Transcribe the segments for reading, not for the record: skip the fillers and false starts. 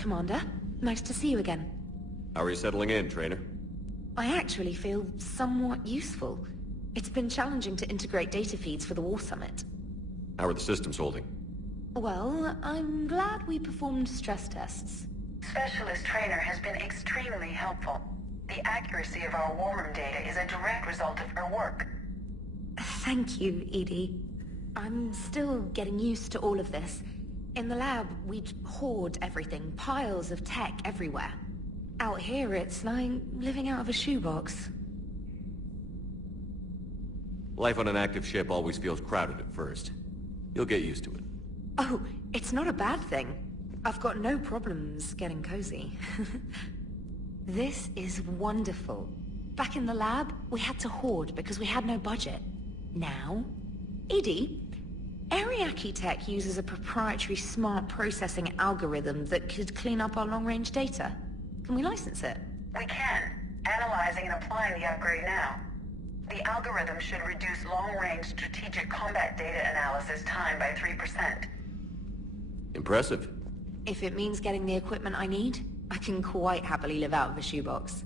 Commander. Nice to see you again. How are you settling in, trainer? I actually feel somewhat useful. It's been challenging to integrate data feeds for the War Summit. How are the systems holding? Well, I'm glad we performed stress tests. Specialist Trainer has been extremely helpful. The accuracy of our war room data is a direct result of her work. Thank you, Edie. I'm still getting used to all of this. In the lab, we'd hoard everything, piles of tech everywhere. Out here, it's like living out of a shoebox. Life on an active ship always feels crowded at first. You'll get used to it. Oh, it's not a bad thing. I've got no problems getting cozy. This is wonderful. Back in the lab, we had to hoard because we had no budget. Now, Edie, Ariake Tech uses a proprietary smart processing algorithm that could clean up our long-range data. Can we license it? We can. Analyzing and applying the upgrade now. The algorithm should reduce long-range strategic combat data analysis time by 3%. Impressive. If it means getting the equipment I need, I can quite happily live out of a shoebox.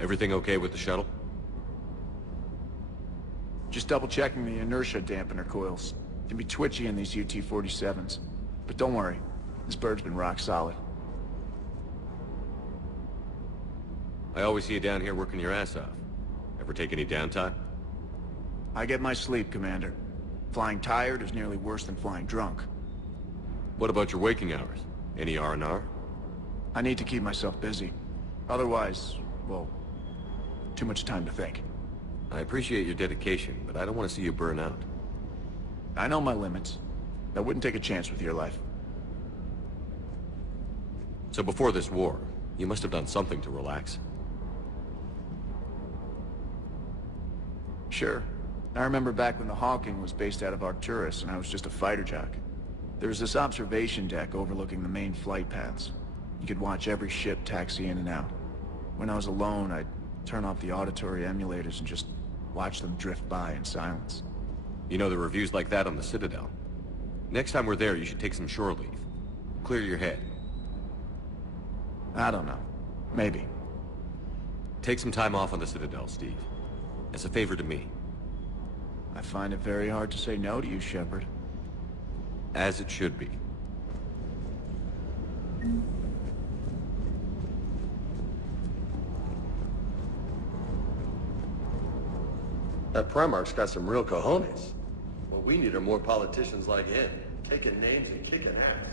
Everything okay with the shuttle? Just double-checking the inertia dampener coils. Can be twitchy in these UT-47s. But don't worry, this bird's been rock solid. I always see you down here working your ass off. Ever take any downtime? I get my sleep, Commander. Flying tired is nearly worse than flying drunk. What about your waking hours? Any R&R? I need to keep myself busy. Otherwise, well, too much time to think. I appreciate your dedication, but I don't want to see you burn out. I know my limits. I wouldn't take a chance with your life. So before this war, you must have done something to relax. Sure. I remember back when the Hawking was based out of Arcturus and I was just a fighter jock. There was this observation deck overlooking the main flight paths. You could watch every ship taxi in and out. When I was alone, I'd turn off the auditory emulators and just watch them drift by in silence. You know, the reviews like that on the Citadel. Next time we're there, you should take some shore leave. Clear your head. I don't know. Maybe. Take some time off on the Citadel, Steve. As a favor to me. I find it very hard to say no to you, Shepard. As it should be. That Primarch's got some real cojones. What we need are more politicians like him, taking names and kicking ass.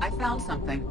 I found something.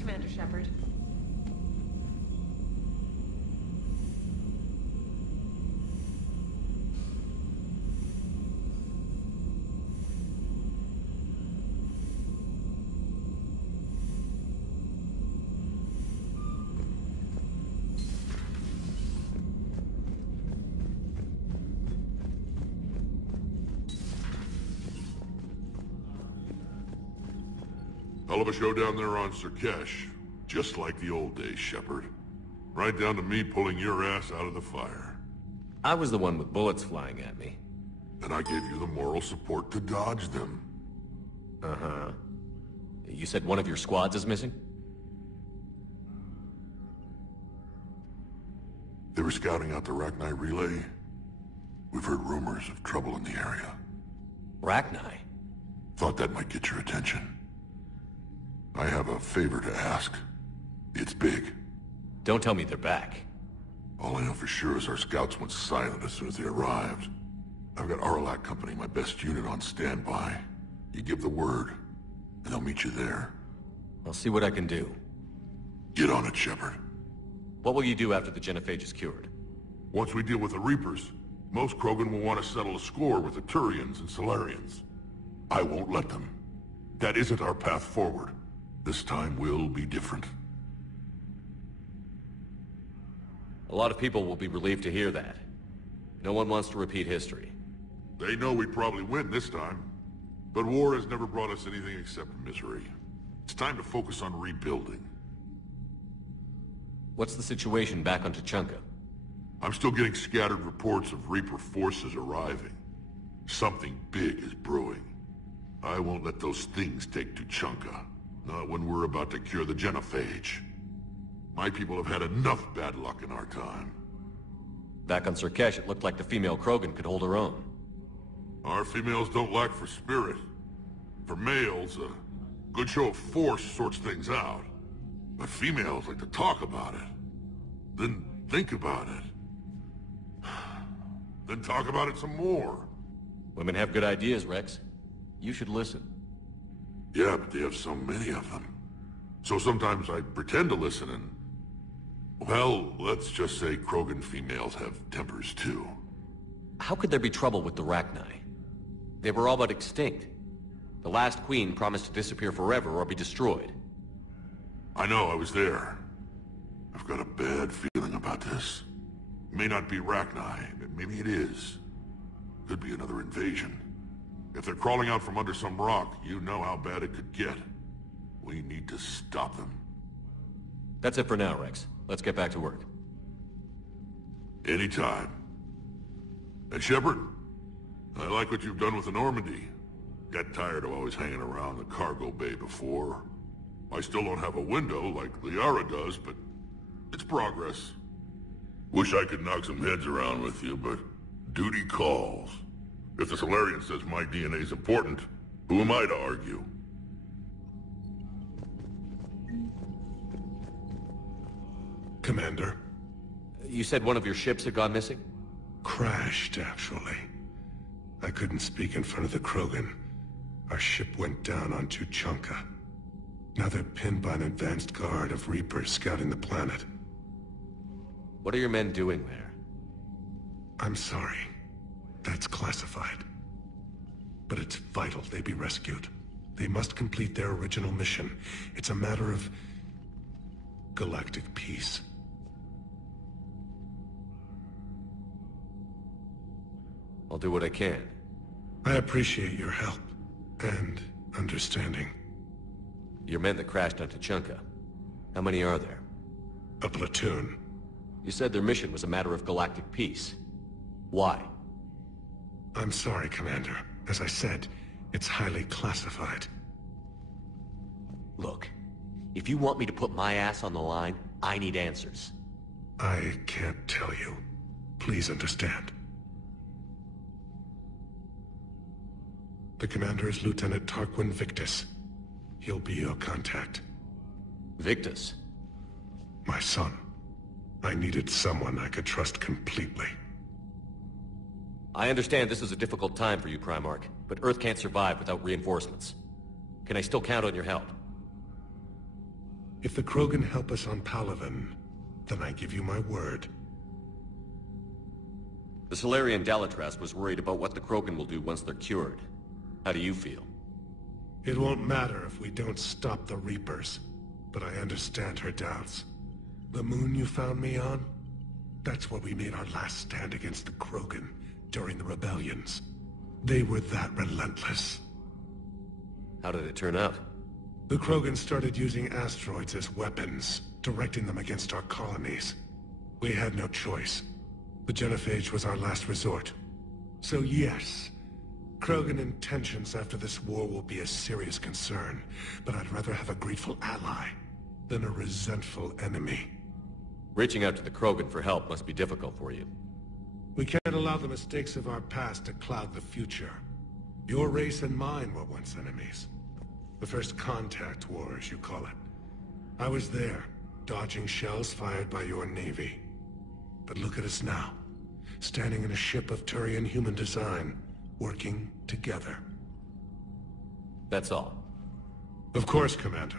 Commander Shepard. Hell of a show down there on Sirkesh. Just like the old days, Shepard. Right down to me pulling your ass out of the fire. I was the one with bullets flying at me. And I gave you the moral support to dodge them. Uh-huh. You said one of your squads is missing? They were scouting out the Rachni relay. We've heard rumors of trouble in the area. Rachni? Thought that might get your attention. I have a favor to ask. It's big. Don't tell me they're back. All I know for sure is our scouts went silent as soon as they arrived. I've got Aralac Company, my best unit, on standby. You give the word, and they'll meet you there. I'll see what I can do. Get on it, Shepard. What will you do after the genophage is cured? Once we deal with the Reapers, most Krogan will want to settle a score with the Turians and Solarians. I won't let them. That isn't our path forward. This time will be different. A lot of people will be relieved to hear that. No one wants to repeat history. They know we probably win this time. But war has never brought us anything except misery. It's time to focus on rebuilding. What's the situation back on Tuchanka? I'm still getting scattered reports of Reaper forces arriving. Something big is brewing. I won't let those things take Tuchanka. Not when we're about to cure the genophage. My people have had enough bad luck in our time. Back on Surkesh, it looked like the female Krogan could hold her own. Our females don't lack for spirit. For males, a good show of force sorts things out. But females like to talk about it. Then think about it. Then talk about it some more. Women have good ideas, Rex. You should listen. Yeah, but they have so many of them. So sometimes I pretend to listen and... Well, let's just say Krogan females have tempers too. How could there be trouble with the Rachni? They were all but extinct. The last queen promised to disappear forever or be destroyed. I know, I was there. I've got a bad feeling about this. It may not be Rachni, but maybe it is. Could be another invasion. If they're crawling out from under some rock, you know how bad it could get. We need to stop them. That's it for now, Rex. Let's get back to work. Anytime. And Shepard, I like what you've done with the Normandy. Got tired of always hanging around the cargo bay before. I still don't have a window like Liara does, but it's progress. Wish I could knock some heads around with you, but duty calls. If the Solarian says my DNA's important, who am I to argue? Commander. You said one of your ships had gone missing? Crashed, actually. I couldn't speak in front of the Krogan. Our ship went down on Tuchanka. Now they're pinned by an advanced guard of Reapers scouting the planet. What are your men doing there? I'm sorry. That's classified. But it's vital they be rescued. They must complete their original mission. It's a matter of galactic peace. I'll do what I can. I appreciate your help and understanding. Your men that crashed on Tuchanka. How many are there? A platoon. You said their mission was a matter of galactic peace. Why? I'm sorry, Commander. As I said, it's highly classified. Look, if you want me to put my ass on the line, I need answers. I can't tell you. Please understand. The commander is Lieutenant Tarquin Victus. He'll be your contact. Victus? My son. I needed someone I could trust completely. I understand this is a difficult time for you, Primarch, but Earth can't survive without reinforcements. Can I still count on your help? If the Krogan help us on Palaven, then I give you my word. The Solarian Dalatras was worried about what the Krogan will do once they're cured. How do you feel? It won't matter if we don't stop the Reapers, but I understand her doubts. The moon you found me on? That's where we made our last stand against the Krogan during the rebellions. They were that relentless. How did it turn out? The Krogan started using asteroids as weapons, directing them against our colonies. We had no choice. The genophage was our last resort. So yes, Krogan intentions after this war will be a serious concern, but I'd rather have a grateful ally than a resentful enemy. Reaching out to the Krogan for help must be difficult for you. We can't allow the mistakes of our past to cloud the future. Your race and mine were once enemies. The first contact war, as you call it. I was there, dodging shells fired by your navy. But look at us now, standing in a ship of Turian human design, working together. That's all. Of course, Commander.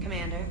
Commander.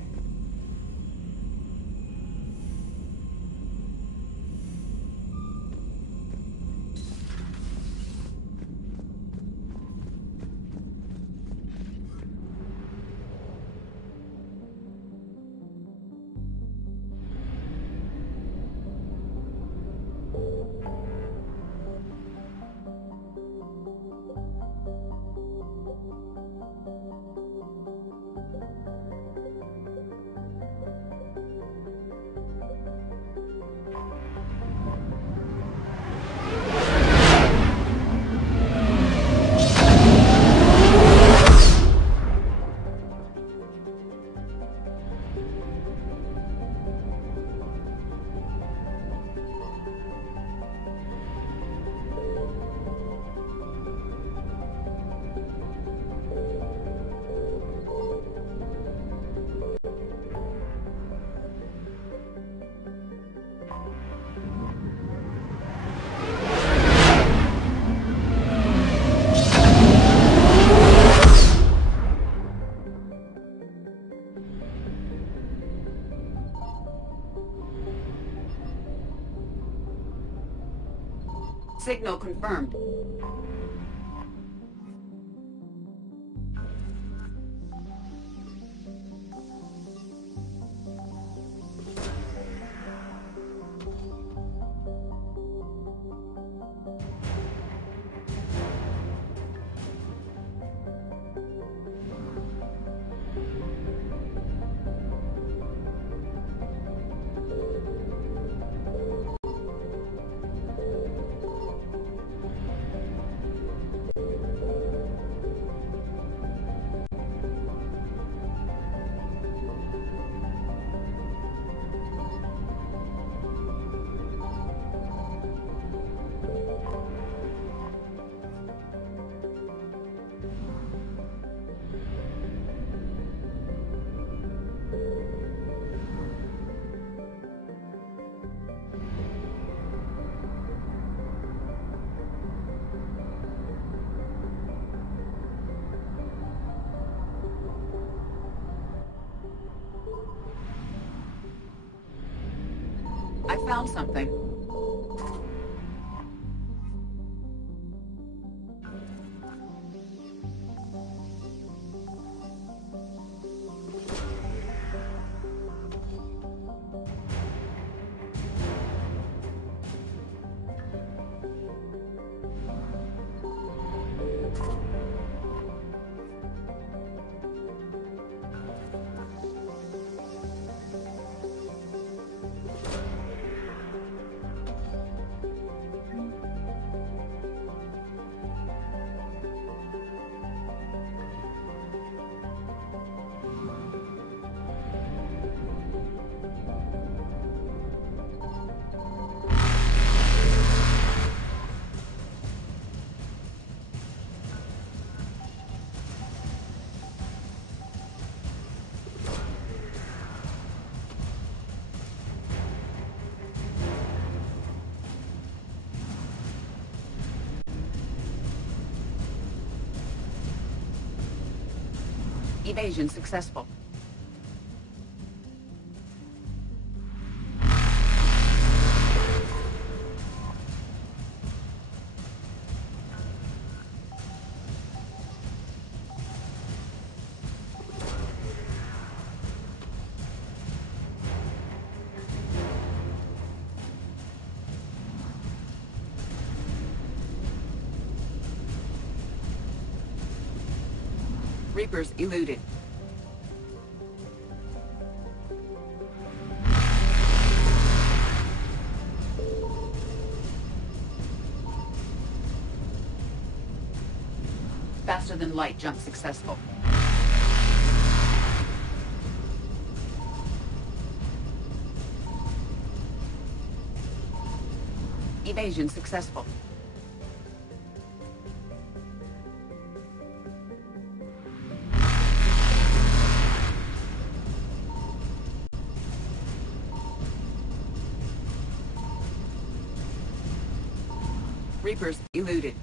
Signal confirmed. I found something. Evasion successful. Reapers eluded. Faster than light jump successful. Evasion successful. Reapers eluded.